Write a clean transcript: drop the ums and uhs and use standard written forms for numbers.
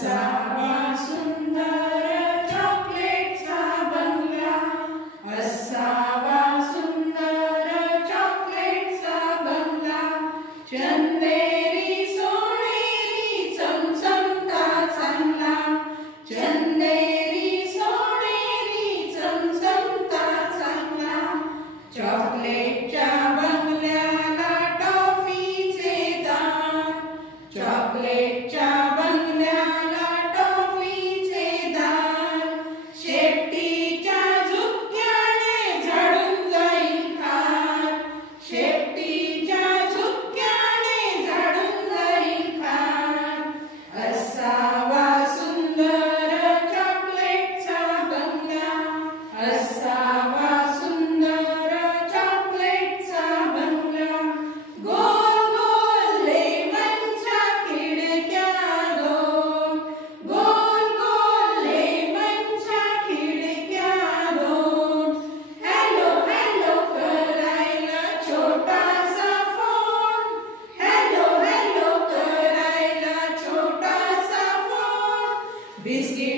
असावा सुंदर चॉकलेटचा बंगला, असावा सुंदर चॉकलेटचा बंगला, चंदेरी सोनेरी चमचमता चांगला, चंदेरी सोनेरी चमचमता चांगला, चॉकलेटच्या बंगल्याला टॉफीचे दार, चॉकलेटच्या बंगल्याला टॉफीचे दार, शेपटीच्या झुपक्याने झाडून जाईल खार, शेपटीच्या झुपक्याने झाडून जाईल खार, असावा सुंदर चॉकलेटचा बंगला, असावा सुंदर चॉकलेटचा बंगला, गोल गोल लेमनच्या खिडक्या दोन, गोल गोल लेमनच्या खिडक्या दोन, हॅलो हॅलो करायला छोटासा फोन, हॅलो हॅलो करायला छोटासा फोन, बिस्किट